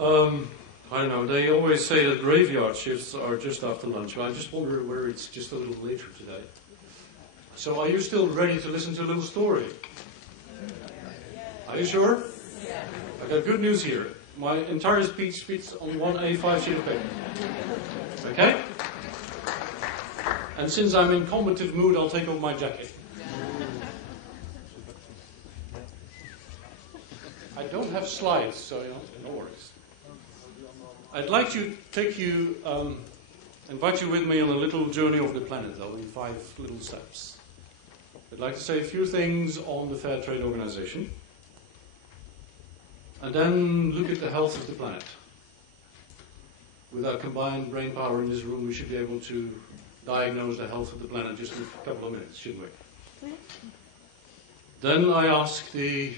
I don't know, they always say that graveyard shifts are just after lunch, but I just wonder whether it's just a little later today. So are you still ready to listen to a little story? Are you sure? I got good news here. My entire speech fits on one A5 sheet of paper. Okay? And since I'm in combative mood, I'll take off my jacket. I don't have slides, so no worries. I'd like to invite you with me on a little journey of the planet, though, in 5 little steps. I'd like to say a few things on the Fair Trade Organization, and then look at the health of the planet. With our combined brain power in this room, we should be able to diagnose the health of the planet just in a couple of minutes, shouldn't we? Then I ask the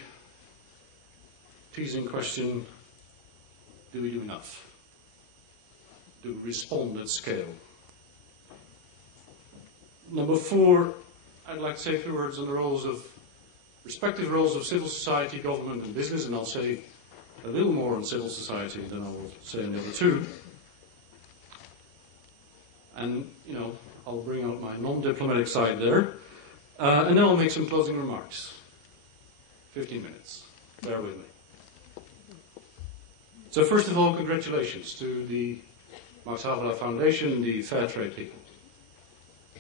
teasing question, do we do enough? Do we respond at scale? Number 4, I'd like to say a few words on the respective roles of civil society, government and business, and I'll say a little more on civil society than I will say on the other 2. And, I'll bring out my non-diplomatic side there. And then I'll make some closing remarks. 15 minutes. Bear with me. So first of all, congratulations to the Max Havelaar Foundation, the Fair Trade people.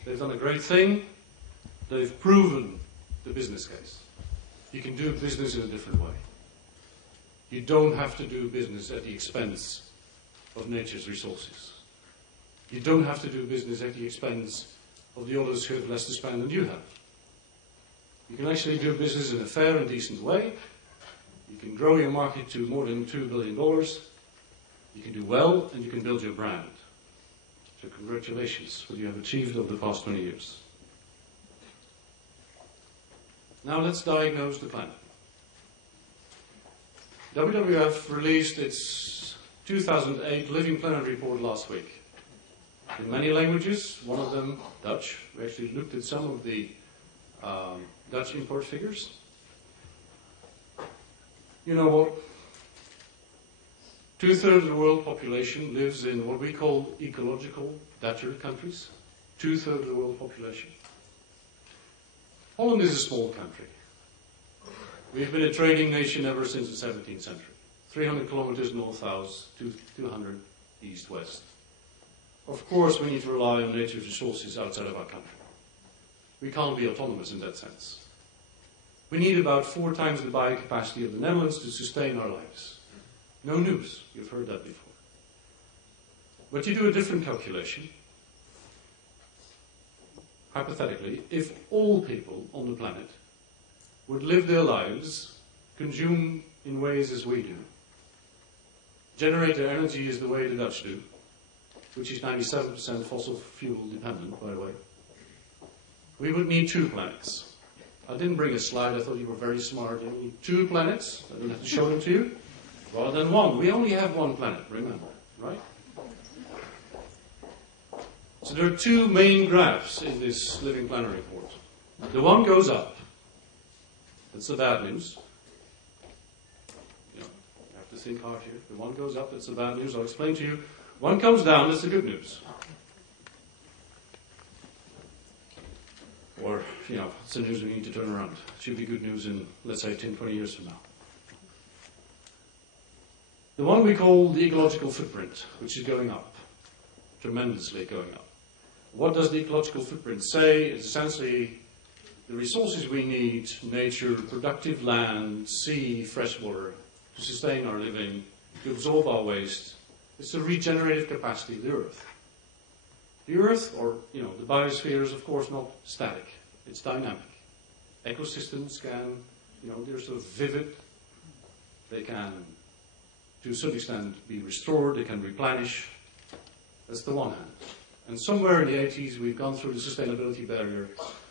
They've done a great thing. They've proven the business case. You can do business in a different way. You don't have to do business at the expense of nature's resources. You don't have to do business at the expense of the others who have less to spend than you have. You can actually do business in a fair and decent way. You can grow your market to more than $2 billion. You can do well, and you can build your brand. So congratulations for what you have achieved over the past 20 years. Now let's diagnose the planet. WWF released its 2008 Living Planet report last week. In many languages, one of them Dutch. We actually looked at some of the Dutch import figures. You know what? 2/3 of the world population lives in what we call ecological debtor countries. 2/3 of the world population. Holland is a small country. We've been a trading nation ever since the 17th century. 300 kilometers north-south, 200 east-west. Of course, we need to rely on nature's resources outside of our country. We can't be autonomous in that sense. We need about 4 times the biocapacity of the Netherlands to sustain our lives. No news, you've heard that before. But you do a different calculation. Hypothetically, if all people on the planet would live their lives, consume in ways as we do, generate their energy as the way the Dutch do, which is 97% fossil fuel dependent, by the way, we would need 2 planets. I didn't bring a slide, I thought you were very smart. We need 2 planets, I don't have to show them to you, rather than 1. We only have 1 planet, remember, right? So there are 2 main graphs in this Living Planet report. The one goes up, that's the bad news. You have to think hard here. The one goes up, that's the bad news, I'll explain to you. One comes down, that's the good news. Or, it's the news we need to turn around. It should be good news in, let's say, 10, 20 years from now. The one we call the ecological footprint, which is going up, tremendously going up. What does the ecological footprint say? It's essentially the resources we need, nature, productive land, sea, fresh water, to sustain our living, to absorb our waste. It's the regenerative capacity of the Earth. The Earth, or the biosphere, is of course not static. It's dynamic. Ecosystems can, they're sort of vivid. They can, to a certain extent, be restored. They can replenish. That's the one hand. And somewhere in the 80s, we've gone through the sustainability barrier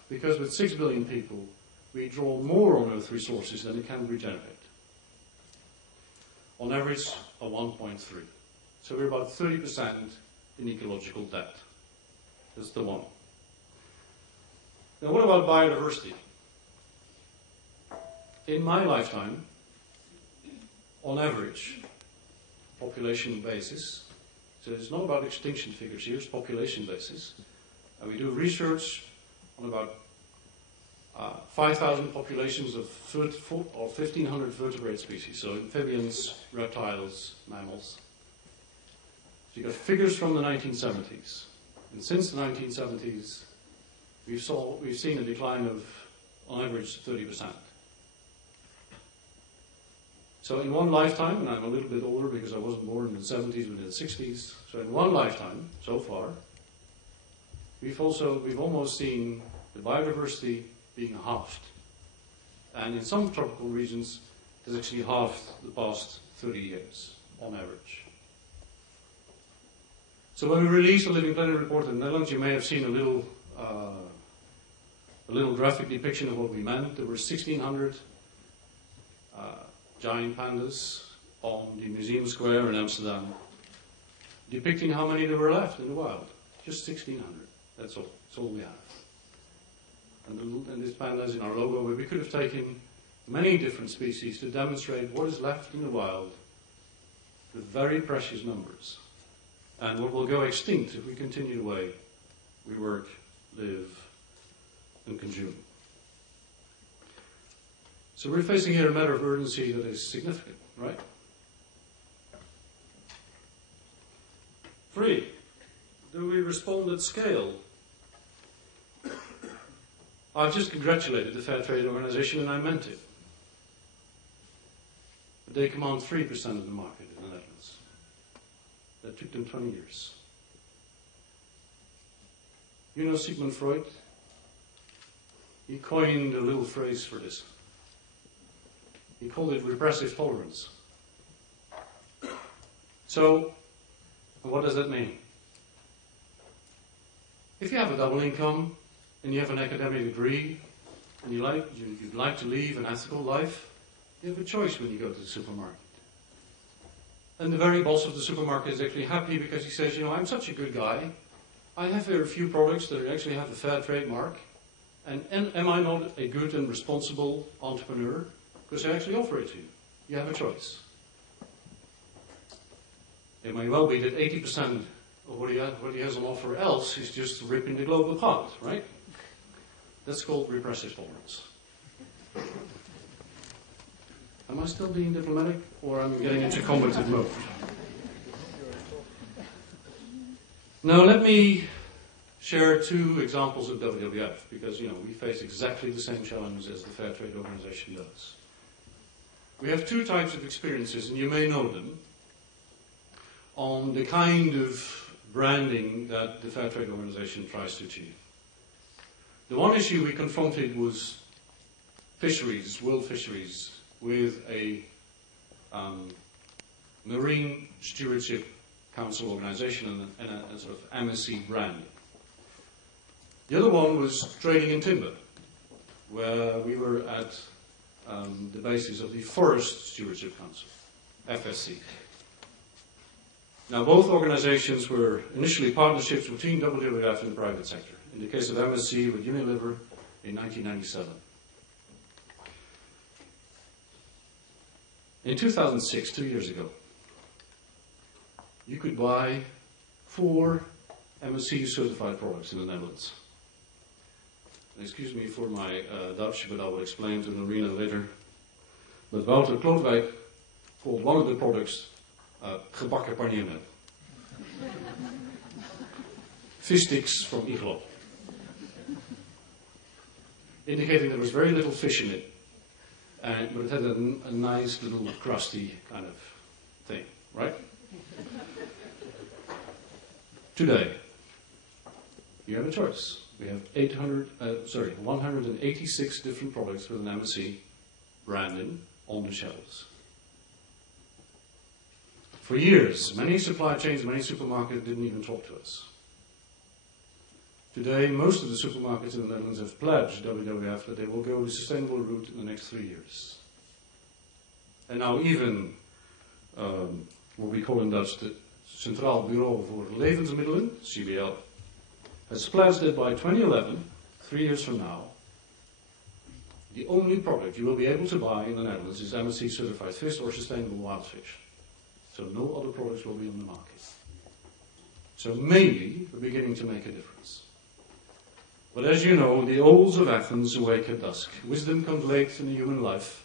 because with 6 billion people, we draw more on Earth resources than it can regenerate. On average, a 1.3. So we're about 30% in ecological debt. That's the one. Now what about biodiversity? In my lifetime, on average, population basis. So it's not about extinction figures here, it's population basis. And we do research on about 5,000 populations of 1,500 vertebrate species, so amphibians, reptiles, mammals. So you've got figures from the 1970s. And since the 1970s, we've seen a decline of, on average, 30%. So in one lifetime, and I'm a little bit older because I wasn't born in the 70s but in the 60s, so in one lifetime, so far, we've almost seen the biodiversity being halved. And in some tropical regions, it's actually halved the past 30 years, on average. So when we released the Living Planet report in the Netherlands, you may have seen a little graphic depiction of what we meant. There were 1,600 giant pandas on the Museum Square in Amsterdam, depicting how many there were left in the wild. Just 1,600. That's all. That's all we have. And this panda is in our logo, where we could have taken many different species to demonstrate what is left in the wild with very precious numbers, and what will go extinct if we continue the way we work, live, and consume. So we're facing here a matter of urgency that is significant, right? 3, do we respond at scale? I've just congratulated the Fair Trade Organization, and I meant it. But they command 3% of the market in the Netherlands. That took them 20 years. You know Sigmund Freud? He coined a little phrase for this. He called it repressive tolerance. So, what does that mean? If you have a double income, and you have an academic degree, and you'd like to live an ethical life, you have a choice when you go to the supermarket. And the very boss of the supermarket is actually happy because he says, you know, I'm such a good guy, I have here a few products that actually have a fair trade mark, and am I not a good and responsible entrepreneur? Because I actually offer it to you. You have a choice. It may well be that 80% of what he has on offer else is just ripping the globe apart, right? That's called repressive tolerance. Am I still being diplomatic, or am I getting into combative mode? Now let me share 2 examples of WWF, because we face exactly the same challenge as the Fair Trade Organization does. We have 2 types of experiences, and you may know them, on the kind of branding that the Fair Trade Organization tries to achieve. The one issue we confronted was fisheries, world fisheries, with a Marine Stewardship Council organization and a sort of MSC branding. The other one was trading in timber, where we were at the basis of the Forest Stewardship Council, FSC. Now, both organizations were initially partnerships between WWF and the private sector. In the case of MSC with Unilever in 1997. In 2006, 2 years ago, you could buy 4 MSC certified products in the Netherlands. Excuse me for my Dutch, but I will explain to Norina later. But Wouter Klootwijk called one of the products gebakken paniermeel. Fish sticks from Iglo. Indicating there was very little fish in it, but it had a nice little crusty kind of thing, right? Today, you have a choice. We have 186 different products with an MSC branding on the shelves. For years, many supply chains, many supermarkets didn't even talk to us. Today, most of the supermarkets in the Netherlands have pledged WWF that they will go the sustainable route in the next 3 years. And now even what we call in Dutch the Centraal Bureau voor Levensmiddelen, CBL, has pledged that by 2011, 3 years from now, the only product you will be able to buy in the Netherlands is MSC certified fish or sustainable wild fish. So no other products will be on the market. So maybe we're beginning to make a difference. But as you know, the owls of Athens awake at dusk. Wisdom comes late in the human life.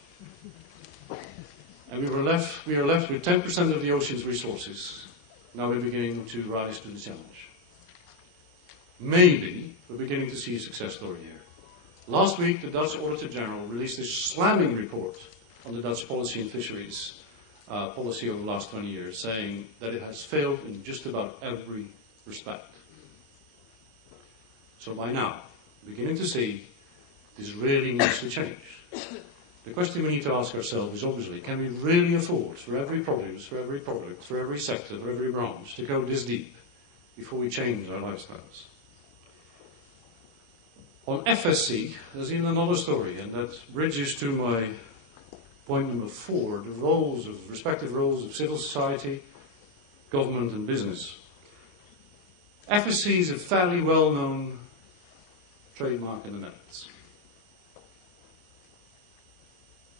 And we are left with 10% of the ocean's resources. Now we're beginning to rise to the challenge. Maybe we're beginning to see a success story here. Last week, the Dutch Auditor General released a slamming report on the Dutch policy in fisheries policy over the last 20 years, saying that it has failed in just about every respect. So by now, beginning to see this really needs to change. The question we need to ask ourselves is obviously, can we really afford for every produce, for every product, for every sector, for every branch to go this deep before we change our lifestyles? On FSC, there's even another story, and that bridges to my point number 4, the respective roles of civil society, government and business. FSC is a fairly well-known trademark in the Netherlands.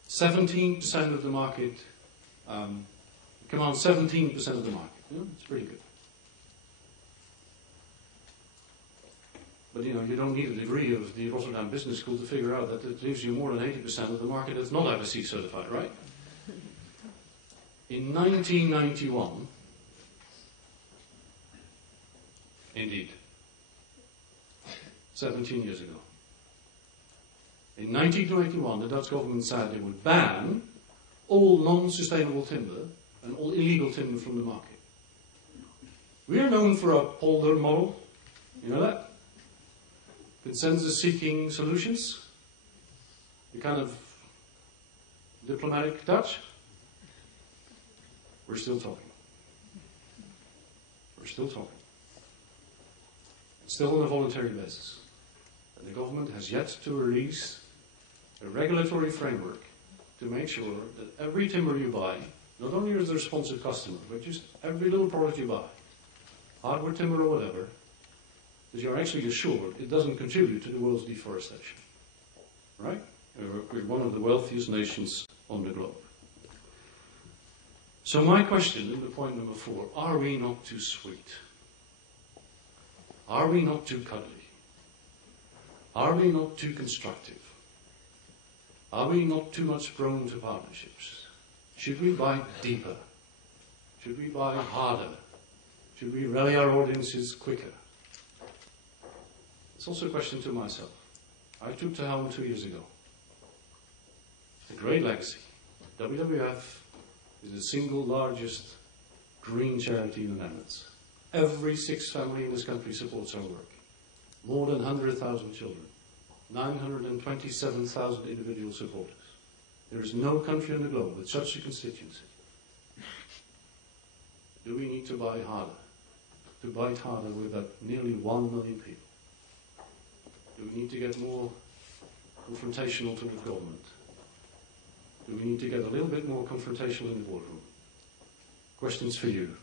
17% of the market, commands 17% of the market. You know, it's pretty good. But you know, you don't need a degree of the Rotterdam Business School to figure out that it leaves you more than 80% of the market that's not FSC certified, right? In 1991, indeed, 17 years ago, in 1991, the Dutch government said they would ban all non-sustainable timber and all illegal timber from the market. We are known for our polder model, you know that? Consensus-seeking solutions, the kind of diplomatic touch. We're still talking. We're still talking. It's still on a voluntary basis. And the government has yet to release a regulatory framework to make sure that every timber you buy, not only is the responsive customer, but just every little product you buy, hardwood timber or whatever, that you're actually assured it doesn't contribute to the world's deforestation. Right? We're one of the wealthiest nations on the globe. So my question, in the point number 4, are we not too sweet? Are we not too cuddly? Are we not too constructive? Are we not too much prone to partnerships? Should we bite deeper? Should we bite harder? Should we rally our audiences quicker? It's also a question to myself. I took to helm 2 years ago. It's a great legacy. WWF is the single largest green charity in the Netherlands. Every 6th family in this country supports our work. More than 100,000 children. 927,000 individual supporters. There is no country on the globe with such a constituency. Do we need to bite harder? To bite harder with that nearly 1 million people? Do we need to get more confrontational to the government? Do we need to get a little bit more confrontational in the boardroom? Questions for you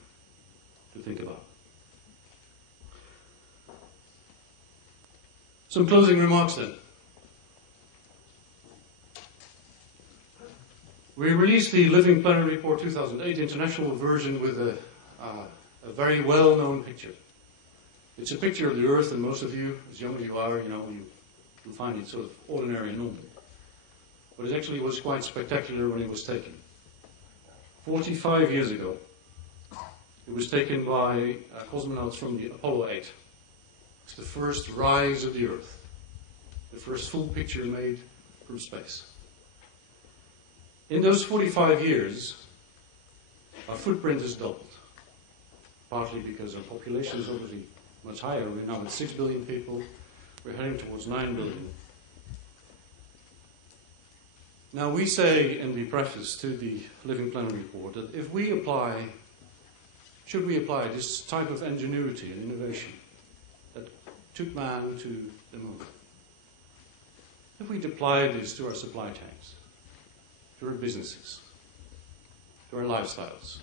to think about. Some closing remarks then. We released the Living Planet Report 2008 international version with a very well-known picture. It's a picture of the Earth, and most of you, as young as you are, you find it sort of ordinary and normal. But it actually was quite spectacular when it was taken. 45 years ago, it was taken by cosmonauts from the Apollo 8. It's the first rise of the Earth, the first full picture made from space. In those 45 years, our footprint has doubled, partly because our population is obviously much higher. We're now at 6 billion people. We're heading towards 9 billion. Now we say in the preface to the Living Planet Report that if we apply, should we apply this type of ingenuity and innovation that took man to the moon, if we apply this to our supply chains, to our businesses, to our lifestyles,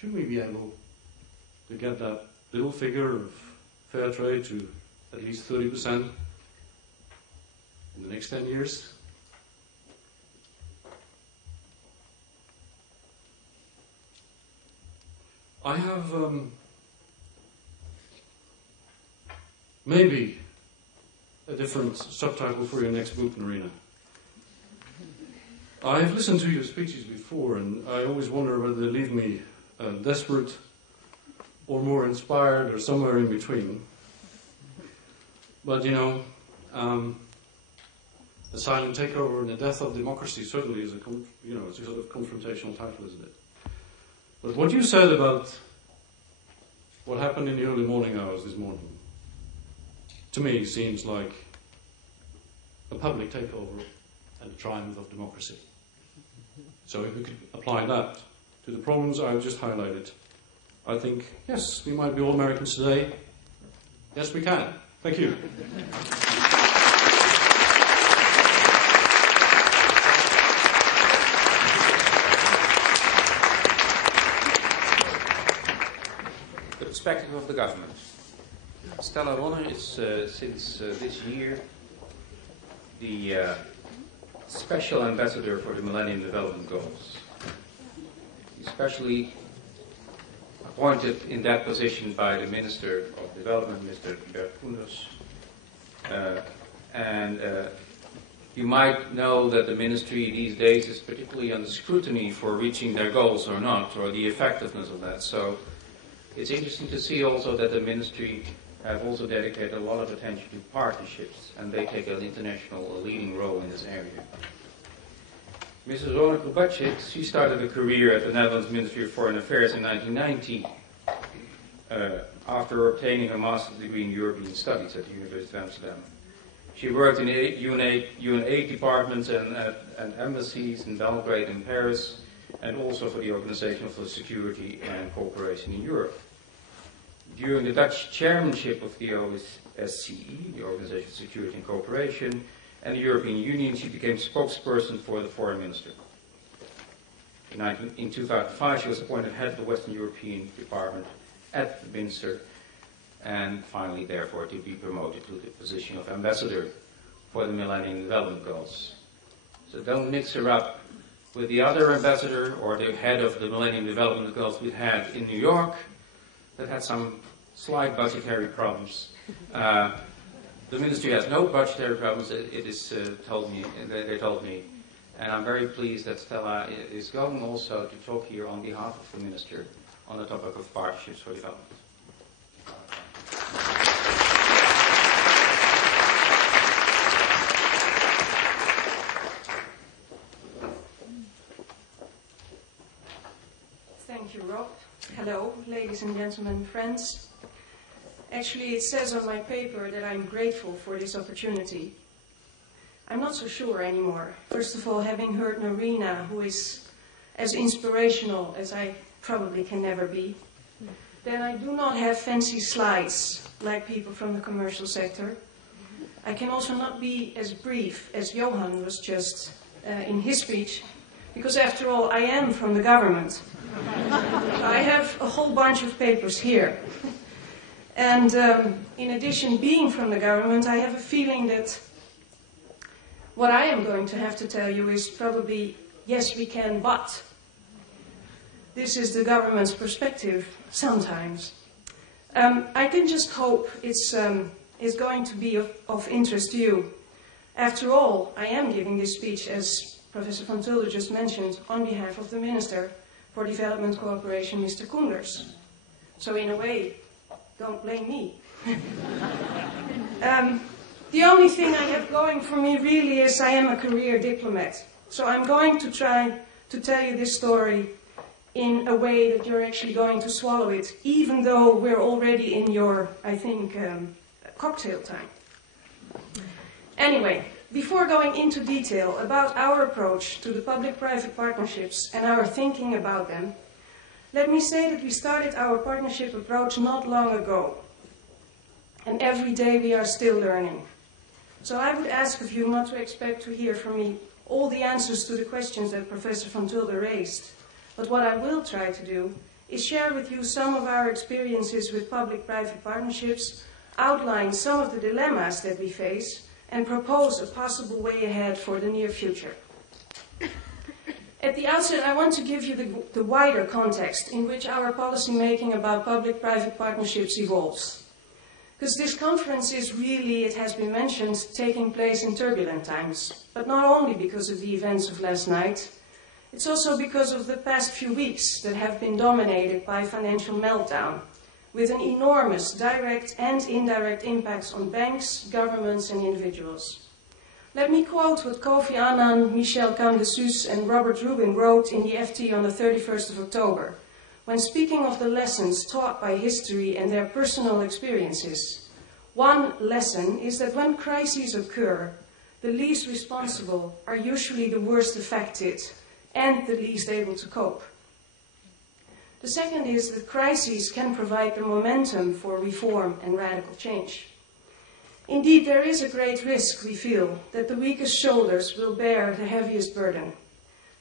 shouldn't we be able to get that little figure of fair trade to at least 30% in the next 10 years? I have maybe a different subtitle for your next book, Marina. I've listened to your speeches before, and I always wonder whether they leave me desperate or more inspired or somewhere in between. But, you know, the silent takeover and the death of democracy certainly is it's a sort of confrontational title, isn't it? But what you said about what happened in the early morning hours this morning, to me seems like a public takeover and a triumph of democracy. So if we could apply that to the problems I've just highlighted, I think, yes, we might be all Americans today. Yes, we can. Thank you. The perspective of the government. Stella Ronner is, since this year, the Special Ambassador for the Millennium Development Goals. Especially appointed in that position by the Minister of Development, Mr. Bert Koenders. You might know that the ministry these days is particularly under scrutiny for reaching their goals or not, or the effectiveness of that. So it's interesting to see also that the ministry have also dedicated a lot of attention to partnerships, and they take an international leading role in this area. Mrs. Rona Kubacic, she started a career at the Netherlands Ministry of Foreign Affairs in 1990, after obtaining a master's degree in European Studies at the University of Amsterdam. She worked in UN aid departments and embassies in Belgrade and Paris, and also for the Organization for Security and Cooperation in Europe. During the Dutch chairmanship of the OSCE, the Organization for Security and Cooperation, and the European Union, she became spokesperson for the foreign minister. In 2005, she was appointed head of the Western European Department at the minister, and finally, therefore, to be promoted to the position of ambassador for the Millennium Development Goals. So don't mix her up with the other ambassador or the head of the Millennium Development Goals we had in New York that had some slight budgetary problems. The ministry has no budgetary problems, they told me, and I'm very pleased that Stella is going also to talk here on behalf of the minister on the topic of partnerships for development. Thank you, Rob. Hello, ladies and gentlemen, friends. Actually, it says on my paper that I'm grateful for this opportunity. I'm not so sure anymore. First of all, having heard Marina, who is as inspirational as I probably can never be, then I do not have fancy slides like people from the commercial sector. I can also not be as brief as Johan was just in his speech, because after all, I am from the government. I have a whole bunch of papers here. And in addition, being from the government, I have a feeling that what I am going to have to tell you is probably, yes, we can, but. This is the government's perspective sometimes. I can just hope it's going to be of interest to you. After all, I am giving this speech, as Professor van Tulder just mentioned, on behalf of the Minister for Development Cooperation, Mr. Koenders. So in a way, don't blame me. The only thing I have going for me really is I am a career diplomat. So I'm going to try to tell you this story in a way that you're actually going to swallow it, even though we're already in your, I think, cocktail time. Anyway, before going into detail about our approach to the public-private partnerships and our thinking about them, let me say that we started our partnership approach not long ago. And every day we are still learning. So I would ask of you not to expect to hear from me all the answers to the questions that Professor van Tulder raised. But what I will try to do is share with you some of our experiences with public-private partnerships, outline some of the dilemmas that we face, and propose a possible way ahead for the near future. At the outset, I want to give you the wider context in which our policy making about public-private partnerships evolves. Because this conference is really, it has been mentioned, taking place in turbulent times. But not only because of the events of last night, it's also because of the past few weeks that have been dominated by financial meltdown, with an enormous direct and indirect impacts on banks, governments and individuals. Let me quote what Kofi Annan, Michel Camdessus and Robert Rubin wrote in the FT on the 31st of October, when speaking of the lessons taught by history and their personal experiences. One lesson is that when crises occur, the least responsible are usually the worst affected and the least able to cope. The second is that crises can provide the momentum for reform and radical change. Indeed, there is a great risk, we feel, that the weakest shoulders will bear the heaviest burden.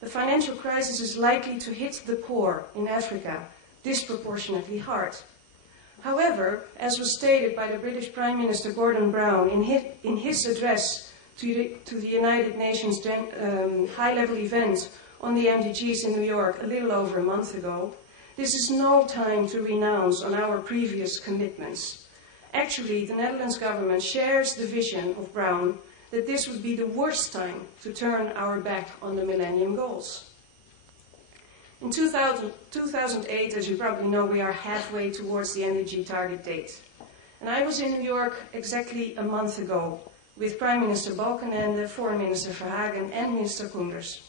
The financial crisis is likely to hit the poor in Africa disproportionately hard. However, as was stated by the British Prime Minister Gordon Brown in his address to the United Nations high-level event on the MDGs in New York a little over a month ago, this is no time to renounce on our previous commitments. Actually, the Netherlands government shares the vision of Brown that this would be the worst time to turn our back on the Millennium Goals. In 2008, as you probably know, we are halfway towards the MDG target date. And I was in New York exactly a month ago with Prime Minister Balkenende, Foreign Minister Verhagen and Minister Koenders.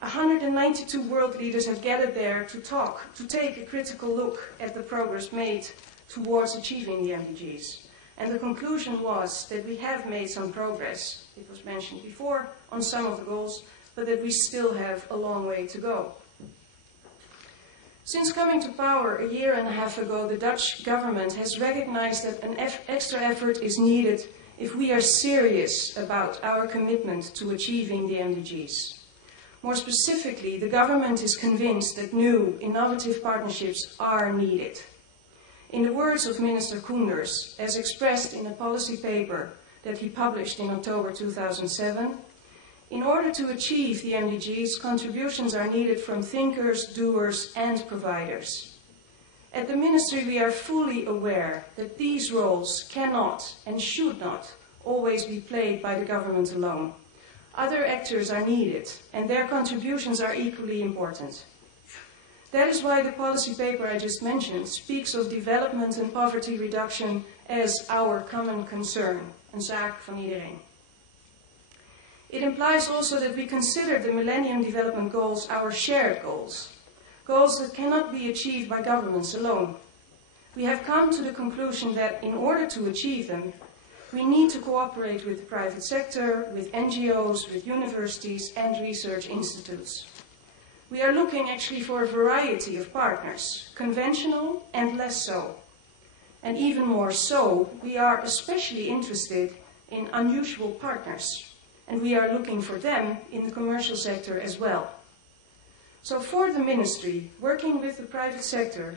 192 world leaders have gathered there to take a critical look at the progress made towards achieving the MDGs. And the conclusion was that we have made some progress, it was mentioned before, on some of the goals, but that we still have a long way to go. Since coming to power a year and a half ago, the Dutch government has recognized that an extra effort is needed if we are serious about our commitment to achieving the MDGs. More specifically, the government is convinced that new, innovative partnerships are needed. In the words of Minister Koenders, as expressed in a policy paper that he published in October 2007, in order to achieve the MDGs, contributions are needed from thinkers, doers and providers. At the Ministry, we are fully aware that these roles cannot and should not always be played by the government alone. Other actors are needed, and their contributions are equally important. That is why the policy paper I just mentioned speaks of development and poverty reduction as our common concern, een zaak van iedereen. It implies also that we consider the Millennium Development Goals our shared goals, goals that cannot be achieved by governments alone. We have come to the conclusion that in order to achieve them, we need to cooperate with the private sector, with NGOs, with universities and research institutes. We are looking actually for a variety of partners, conventional and less so. And even more so, we are especially interested in unusual partners, and we are looking for them in the commercial sector as well. So for the Ministry, working with the private sector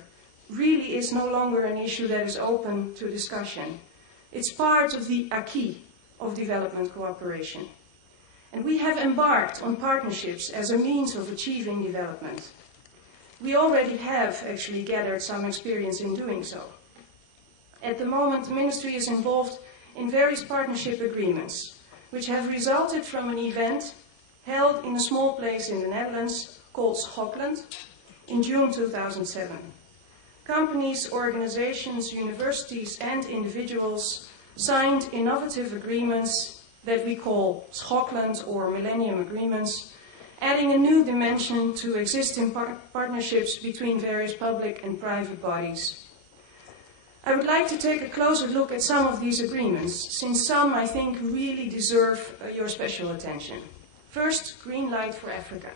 really is no longer an issue that is open to discussion. It's part of the acquis of development cooperation. And we have embarked on partnerships as a means of achieving development. We already have actually gathered some experience in doing so. At the moment, the Ministry is involved in various partnership agreements, which have resulted from an event held in a small place in the Netherlands called Schokland in June 2007. Companies, organizations, universities and individuals signed innovative agreements that we call Schokland or Millennium Agreements, adding a new dimension to existing partnerships between various public and private bodies. I would like to take a closer look at some of these agreements, since some, I think, really deserve your special attention. First, Green Light for Africa.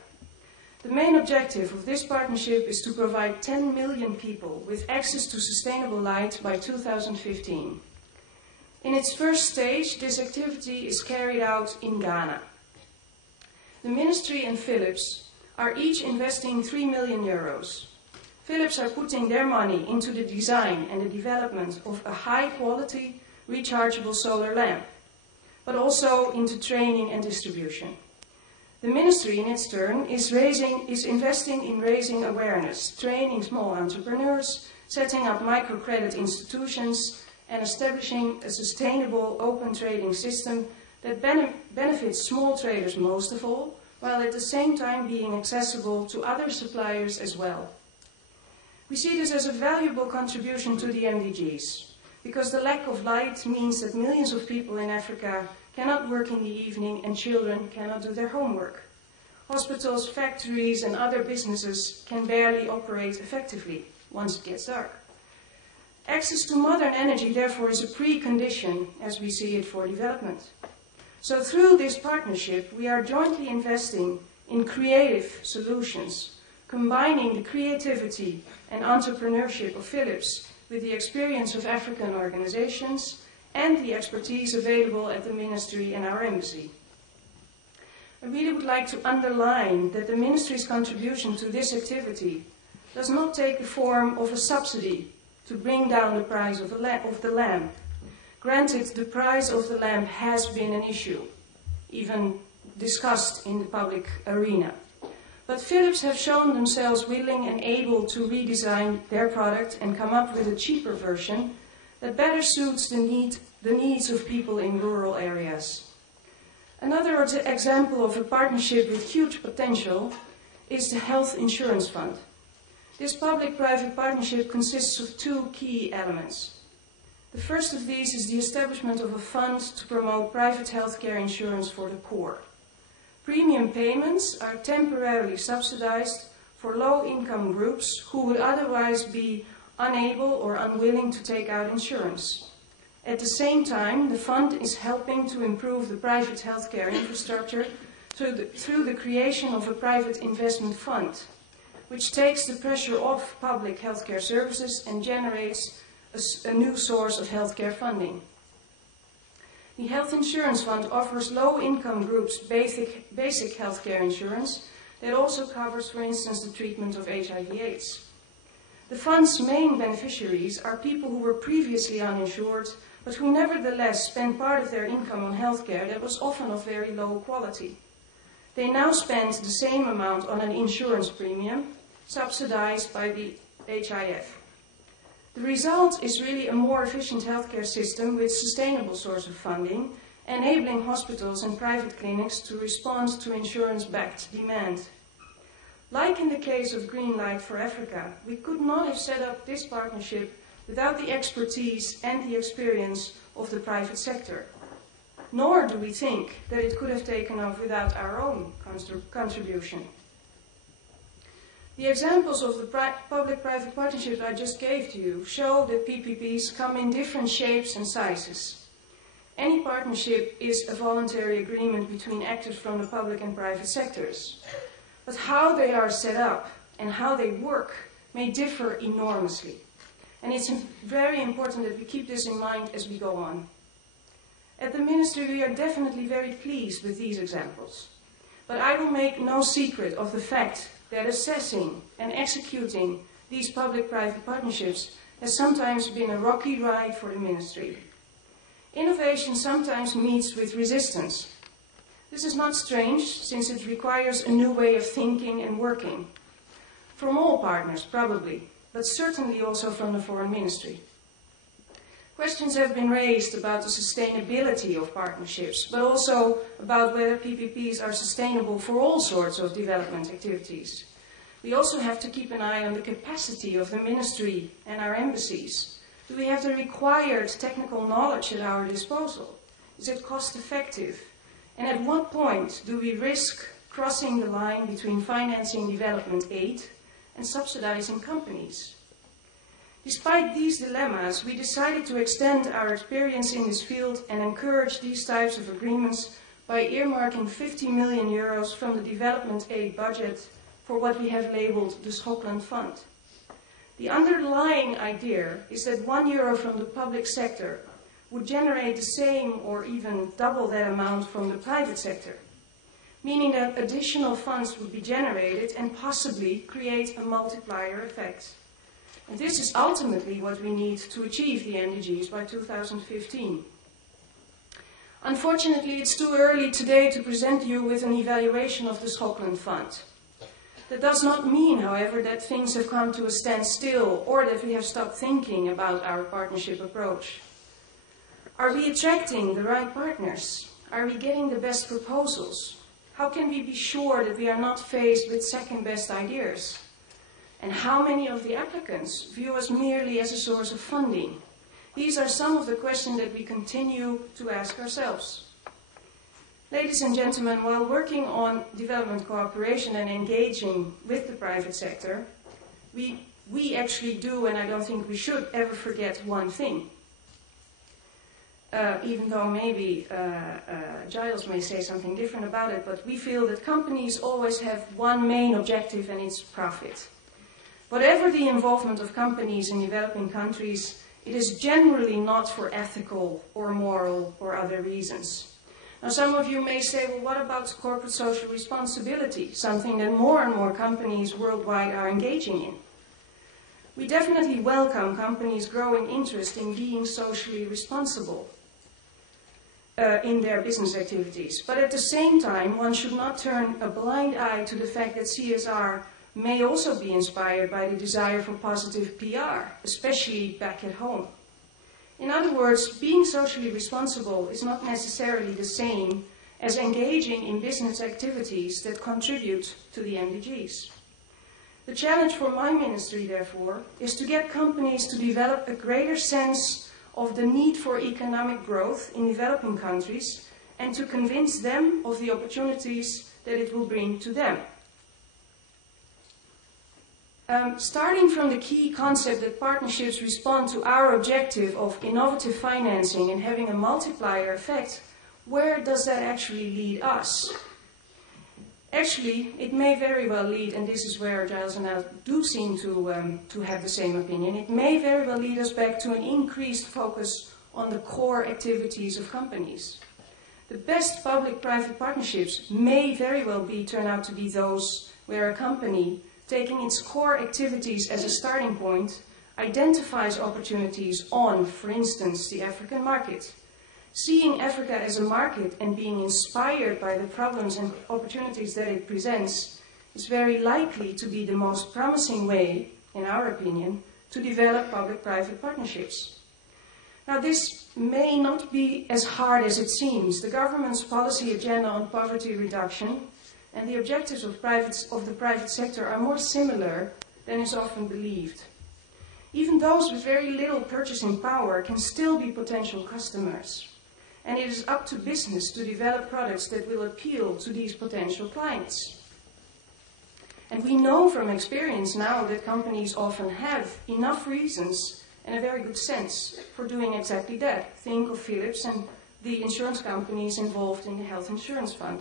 The main objective of this partnership is to provide 10 million people with access to sustainable light by 2015. In its first stage, this activity is carried out in Ghana. The Ministry and Philips are each investing 3 million euros. Philips are putting their money into the design and the development of a high-quality, rechargeable solar lamp, but also into training and distribution. The Ministry, in its turn, is investing in raising awareness, training small entrepreneurs, setting up microcredit institutions, and establishing a sustainable open trading system that benefits small traders most of all, while at the same time being accessible to other suppliers as well. We see this as a valuable contribution to the MDGs, because the lack of light means that millions of people in Africa cannot work in the evening and children cannot do their homework. Hospitals, factories and other businesses can barely operate effectively once it gets dark. Access to modern energy, therefore, is a precondition, as we see it, for development. So through this partnership, we are jointly investing in creative solutions, combining the creativity and entrepreneurship of Philips with the experience of African organizations and the expertise available at the Ministry and our embassy. I really would like to underline that the Ministry's contribution to this activity does not take the form of a subsidy to bring down the price of the lamp. Granted, the price of the lamp has been an issue, even discussed in the public arena. But Philips have shown themselves willing and able to redesign their product and come up with a cheaper version that better suits the needs of people in rural areas. Another example of a partnership with huge potential is the Health Insurance Fund. This public-private partnership consists of two key elements. The first of these is the establishment of a fund to promote private healthcare insurance for the poor. Premium payments are temporarily subsidized for low-income groups who would otherwise be unable or unwilling to take out insurance. At the same time, the fund is helping to improve the private healthcare infrastructure through the creation of a private investment fund, which takes the pressure off public healthcare services and generates a new source of healthcare funding. The Health Insurance Fund offers low-income groups basic healthcare insurance that also covers, for instance, the treatment of HIV/AIDS. The fund's main beneficiaries are people who were previously uninsured, but who nevertheless spend part of their income on healthcare that was often of very low quality. They now spend the same amount on an insurance premium, subsidized by the HIF. The result is really a more efficient healthcare system with sustainable source of funding, enabling hospitals and private clinics to respond to insurance-backed demand. Like in the case of Green Light for Africa, we could not have set up this partnership without the expertise and the experience of the private sector. Nor do we think that it could have taken off without our own contribution. The examples of the public-private partnership I just gave to you show that PPPs come in different shapes and sizes. Any partnership is a voluntary agreement between actors from the public and private sectors. But how they are set up and how they work may differ enormously. And it's very important that we keep this in mind as we go on. At the Ministry, we are definitely very pleased with these examples. But I will make no secret of the fact that assessing and executing these public-private partnerships has sometimes been a rocky ride for the Ministry. Innovation sometimes meets with resistance. This is not strange, since it requires a new way of thinking and working. From all partners, probably, but certainly also from the Foreign Ministry. Questions have been raised about the sustainability of partnerships, but also about whether PPPs are sustainable for all sorts of development activities. We also have to keep an eye on the capacity of the Ministry and our embassies. Do we have the required technical knowledge at our disposal? Is it cost effective? And at what point do we risk crossing the line between financing development aid and subsidizing companies? Despite these dilemmas, we decided to extend our experience in this field and encourage these types of agreements by earmarking 50 million euros from the development aid budget for what we have labeled the Schokland Fund. The underlying idea is that €1 from the public sector would generate the same or even double that amount from the private sector, meaning that additional funds would be generated and possibly create a multiplier effect. And this is ultimately what we need to achieve the MDGs by 2015. Unfortunately, it's too early today to present you with an evaluation of the Schokland Fund. That does not mean, however, that things have come to a standstill or that we have stopped thinking about our partnership approach. Are we attracting the right partners? Are we getting the best proposals? How can we be sure that we are not faced with second-best ideas? And how many of the applicants view us merely as a source of funding? These are some of the questions that we continue to ask ourselves. Ladies and gentlemen, while working on development cooperation and engaging with the private sector, we actually do, and I don't think we should ever forget one thing. Even though maybe Giles may say something different about it, but we feel that companies always have one main objective, and it's profit. Whatever the involvement of companies in developing countries, it is generally not for ethical or moral or other reasons. Now, some of you may say, well, what about corporate social responsibility, something that more and more companies worldwide are engaging in? We definitely welcome companies' growing interest in being socially responsible in their business activities. But at the same time, one should not turn a blind eye to the fact that CSR may also be inspired by the desire for positive PR, especially back at home. In other words, being socially responsible is not necessarily the same as engaging in business activities that contribute to the MDGs. The challenge for my ministry, therefore, is to get companies to develop a greater sense of the need for economic growth in developing countries and to convince them of the opportunities that it will bring to them. Starting from the key concept that partnerships respond to our objective of innovative financing and having a multiplier effect, where does that actually lead us? Actually, it may very well lead, and this is where Giles and I do seem to have the same opinion, it may very well lead us back to an increased focus on the core activities of companies. The best public-private partnerships may very well turn out to be those where a company, taking its core activities as a starting point, identifies opportunities on, for instance, the African market. Seeing Africa as a market and being inspired by the problems and opportunities that it presents is very likely to be the most promising way, in our opinion, to develop public-private partnerships. Now, this may not be as hard as it seems. The government's policy agenda on poverty reduction and the objectives of the private sector are more similar than is often believed. Even those with very little purchasing power can still be potential customers. And it is up to business to develop products that will appeal to these potential clients. And we know from experience now that companies often have enough reasons and a very good sense for doing exactly that. Think of Philips and the insurance companies involved in the health insurance fund.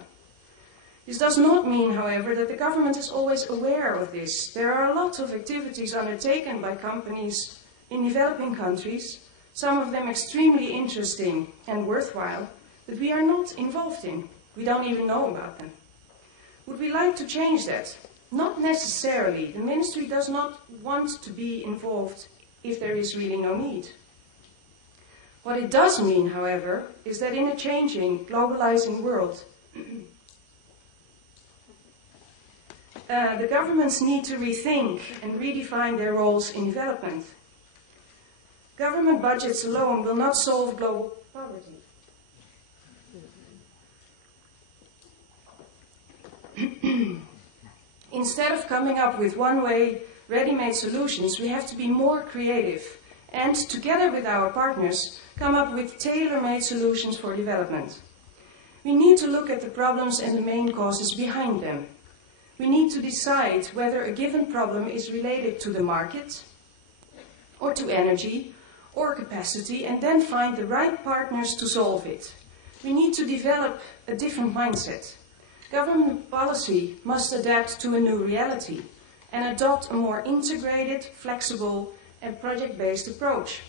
This does not mean, however, that the government is always aware of this. There are a lot of activities undertaken by companies in developing countries, some of them extremely interesting and worthwhile, that we are not involved in. We don't even know about them. Would we like to change that? Not necessarily. The ministry does not want to be involved if there is really no need. What it does mean, however, is that in a changing, globalizing world, the governments need to rethink and redefine their roles in development. Government budgets alone will not solve global poverty. Instead of coming up with one-way, ready-made solutions, we have to be more creative and, together with our partners, come up with tailor-made solutions for development. We need to look at the problems and the main causes behind them. We need to decide whether a given problem is related to the market, or to energy, or capacity, and then find the right partners to solve it. We need to develop a different mindset. Government policy must adapt to a new reality and adopt a more integrated, flexible, and project-based approach.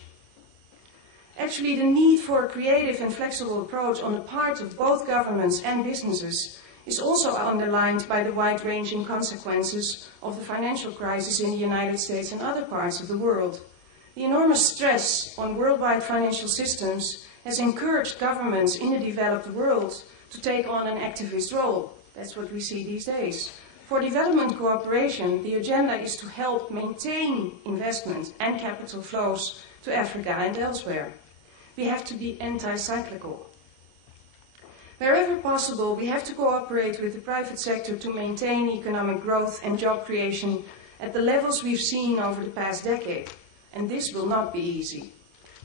Actually, the need for a creative and flexible approach on the part of both governments and businesses is also underlined by the wide-ranging consequences of the financial crisis in the United States and other parts of the world. The enormous stress on worldwide financial systems has encouraged governments in the developed world to take on an activist role. That's what we see these days. For development cooperation, the agenda is to help maintain investment and capital flows to Africa and elsewhere. We have to be anti-cyclical. Wherever possible, we have to cooperate with the private sector to maintain economic growth and job creation at the levels we've seen over the past decade. And this will not be easy.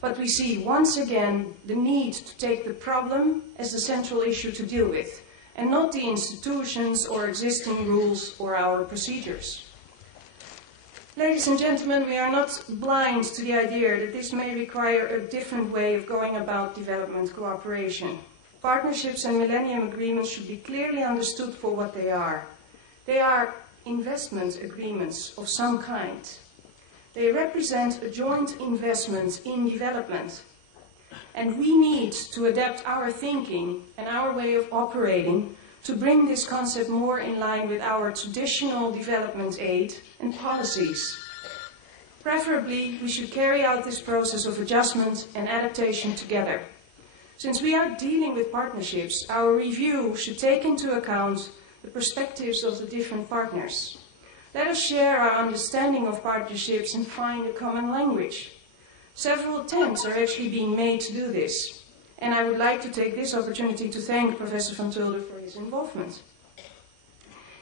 But we see once again the need to take the problem as the central issue to deal with, and not the institutions or existing rules or our procedures. Ladies and gentlemen, we are not blind to the idea that this may require a different way of going about development cooperation. Partnerships and Millennium Agreements should be clearly understood for what they are. They are investment agreements of some kind. They represent a joint investment in development. And we need to adapt our thinking and our way of operating to bring this concept more in line with our traditional development aid and policies. Preferably, we should carry out this process of adjustment and adaptation together. Since we are dealing with partnerships, our review should take into account the perspectives of the different partners. Let us share our understanding of partnerships and find a common language. Several attempts are actually being made to do this, and I would like to take this opportunity to thank Professor van Tulder for his involvement.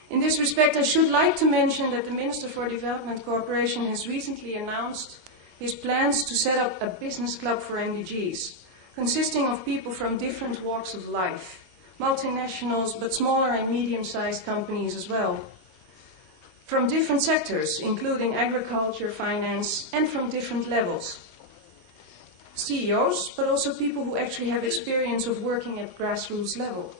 In this respect, I should like to mention that the Minister for Development Cooperation has recently announced his plans to set up a business club for MDGs, consisting of people from different walks of life, multinationals, but smaller and medium-sized companies as well, from different sectors, including agriculture, finance, and from different levels. CEOs, but also people who actually have experience of working at grassroots level.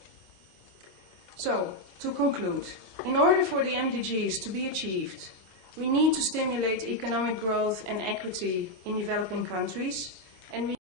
So, to conclude, in order for the MDGs to be achieved, we need to stimulate economic growth and equity in developing countries, and we